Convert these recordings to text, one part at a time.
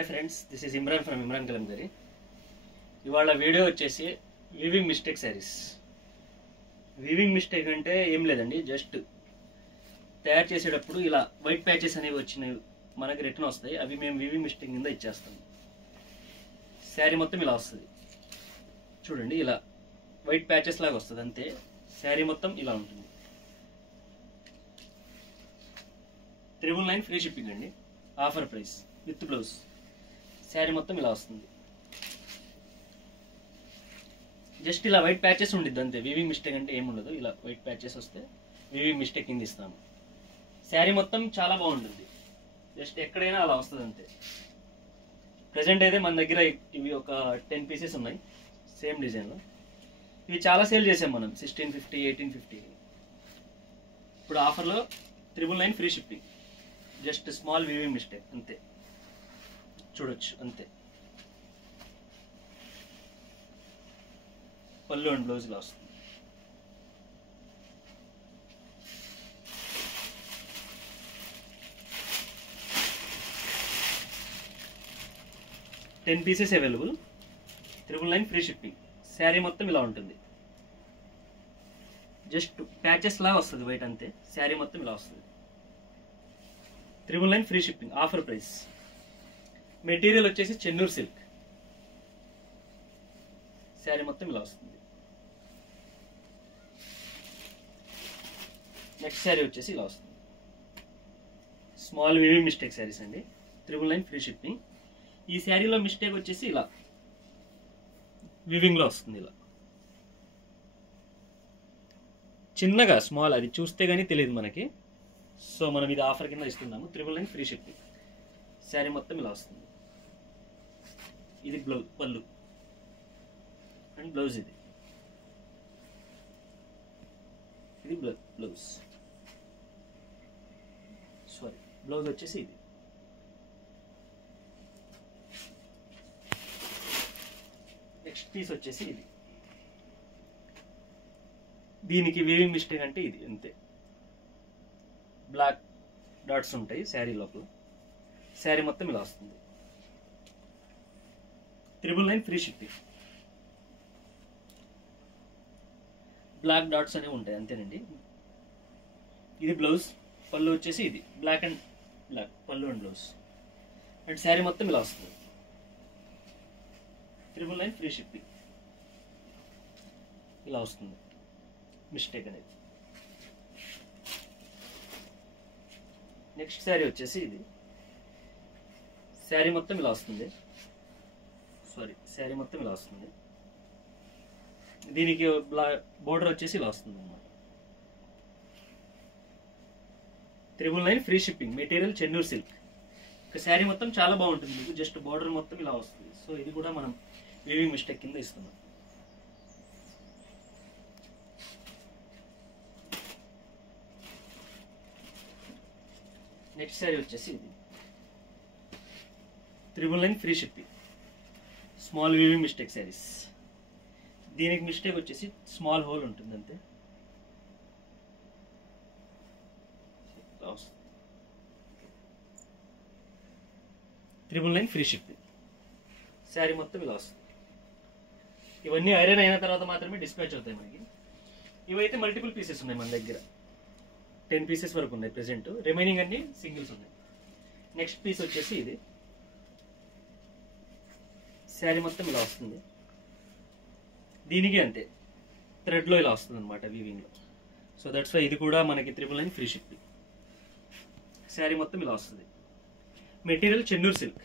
Hi friends, this is Imran from Imran Kalandari. ఇవాళ video వచ్చేసి weaving mistake saris. Weaving mistake అంటే ఏం లేదండి, జస్ట్ తయారు చేసేటప్పుడు ఇలా వైట్ ప్యాచెస్ అనేవి వచ్చినవి మనకి రిటర్న్ వస్తాయి. అవి మేము వీవింగ్ మిస్టేక్ కింద ఇచ్చేస్తాం. శారీ మొత్తం ఇలా వస్తుంది చూడండి, ఇలా వైట్ ప్యాచెస్ లాగా వస్తుంది అంతే. శారీ మొత్తం ఇలా ఉంటుంది. 999 ఫ్రీ షిప్పింగ్ అండి, offer price with blouse. Sari మొత్తం ఇలా వస్తుంది. జస్ట్ ఇలా వైట్ ప్యాచెస్ ఉండిద్ది అంతే. వీవింగ్ మిస్టేక్ అంటే ఏముండదు. ఇలా వైట్ ప్యాచెస్ వస్తే వీవింగ్ మిస్టేక్ కింద ఇస్తాము. శారీ మొత్తం చాలా బాగుంటుంది. జస్ట్ ఎక్కడైనా అలా వస్తుంది అంతే. ప్రజెంట్ అయితే మన దగ్గర ఇవి ఒక 10 పీసెస్ ఉన్నాయి సేమ్ డిజైన్లో. ఇవి చాలా సేల్ చేసాం మనం, 1650, 1850. ఇప్పుడు ఆఫర్లో 999 free shipping. Just small weaving mistake అంతే, చూడొచ్చు అంతే. పళ్ళు అండ్ బ్లౌజ్ ఇలా వస్తుంది. Ten pieces available, 999 free shipping. Sari మొత్తం ఇలా ఉంటుంది. జస్ట్ ప్యాచెస్ లాగా వస్తుంది వైట్ అంతే. శారీ మొత్తం ఇలా వస్తుంది. 999 free shipping, offer price. Material వచ్చేసి చెన్నూరు సిల్క్. శారీ మొత్తం ఇలా వస్తుంది. నెక్స్ట్ శారీ వచ్చేసి ఇలా వస్తుంది. స్మాల్ వీవింగ్ మిస్టేక్ శారీస్ అండి, 999 ఫ్రీ షిప్పింగ్. ఈ శారీలో మిస్టేక్ వచ్చేసి ఇలా వీవింగ్లో వస్తుంది. ఇలా చిన్నగా స్మాల్, అది చూస్తే కానీ తెలియదు మనకి. సో మనం ఇది ఆఫర్ కింద ఇస్తున్నాము. 999 ఫ్రీ షిప్పింగ్. శారీ మొత్తం ఇలా వస్తుంది. ఇది బ్లౌజ్, పళ్ళు అండ్ బ్లౌజ్. ఇది బ్లౌజ్, సారీ బ్లౌజ్ వచ్చేసి ఇది. నెక్స్ట్ పీస్ వచ్చేసి ఇది. దీనికి వీవింగ్ మిస్టేక్ అంటే ఇది అంతే. బ్లాక్ డాట్స్ ఉంటాయి శారీ లోపల. శారీ మొత్తం ఇలా వస్తుంది. 999 ఫ్రీ షిప్పింగ్. బ్లాక్ డాట్స్ అనేవి ఉంటాయి అంతేనండి. ఇది బ్లౌజ్, పళ్ళు వచ్చేసి ఇది బ్లాక్ అండ్ బ్లాక్, పళ్ళు అండ్ బ్లౌజ్. అండ్ శారీ మొత్తం ఇలా వస్తుంది. 999 ఫ్రీ షిప్పింగ్. ఇలా వస్తుంది మిస్టేక్ అనేది. నెక్స్ట్ శారీ వచ్చేసి ఇది. శారీ మొత్తం ఇలా వస్తుంది. సారీ, శారీ మొత్తం ఇలా వస్తుంది. దీనికి బోర్డర్ వచ్చేసి ఇలా వస్తుంది అన్నమాట. 999 free shipping. Material Chennur silk. ఇక శారీ మొత్తం చాలా బాగుంటుంది మీకు. జస్ట్ బోర్డర్ మొత్తం ఇలా వస్తుంది. సో ఇది కూడా మనం వీవింగ్ మిస్టేక్ కింద ఇస్తున్నాం. నెక్స్ట్ శారీ వచ్చేసి ఇది. 999 free shipping. Small weaving mistake saris. దీనికి మిస్టేక్ వచ్చేసి స్మాల్ హోల్ ఉంటుంది అంతే. 999 ఫ్రీ షిప్పింగ్. శారీ మొత్తం ఇలా వస్తుంది. ఇవన్నీ ఐరన్ అయిన తర్వాత మాత్రమే డిస్పాచ్ అవుతాయి మనకి. ఇవైతే మల్టిపుల్ పీసెస్ ఉన్నాయి మన దగ్గర. 10 పీసెస్ వరకు ఉన్నాయి ప్రెసెంట్. రిమైనింగ్ అన్ని సింగిల్స్ ఉన్నాయి. నెక్స్ట్ పీస్ వచ్చేసి ఇది. శారీ మొత్తం ఇలా వస్తుంది. దీనికి అంతే, థ్రెడ్లో ఇలా వస్తుంది అనమాట వీవింగ్లో. సో దట్స్ వై ఇది కూడా మనకి 999 ఫ్రీ షిప్పింగ్. శారీ మొత్తం ఇలా వస్తుంది. Material Chennur silk.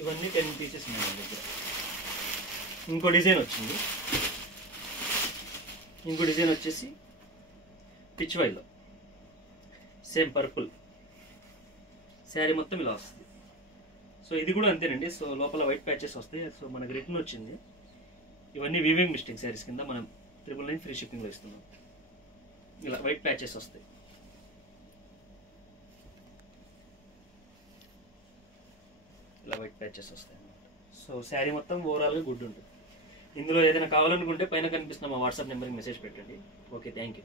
ఇవన్నీ 10 పీసెస్ ఉన్నాయి మన దగ్గర. ఇంకో డిజైన్ వచ్చింది. ఇంకో డిజైన్ వచ్చేసి పిచ్ వైలో సేమ్ పర్పుల్. శారీ మొత్తం ఇలా వస్తుంది. సో ఇది కూడా అంతేనండి. సో లోపల వైట్ ప్యాచెస్ వస్తాయి. సో మనకు రిటర్న్ వచ్చింది. ఇవన్నీ వీవింగ్ మిస్టేక్ శారీస్ కింద మనం 999 ఫ్రీ షిప్పింగ్లో ఇస్తున్నాం. ఇలా వైట్ ప్యాచెస్ వస్తాయి. ఇలా వైట్ ప్యాచెస్ వస్తాయి అన్నమాట. సో శారీ మొత్తం ఓవరాల్గా గుడ్ ఉంటుంది. ఇందులో ఏదైనా కావాలనుకుంటే పైన కనిపిస్తున్న మా వాట్సాప్ నెంబర్కి మెసేజ్ పెట్టండి. Okay, thank you.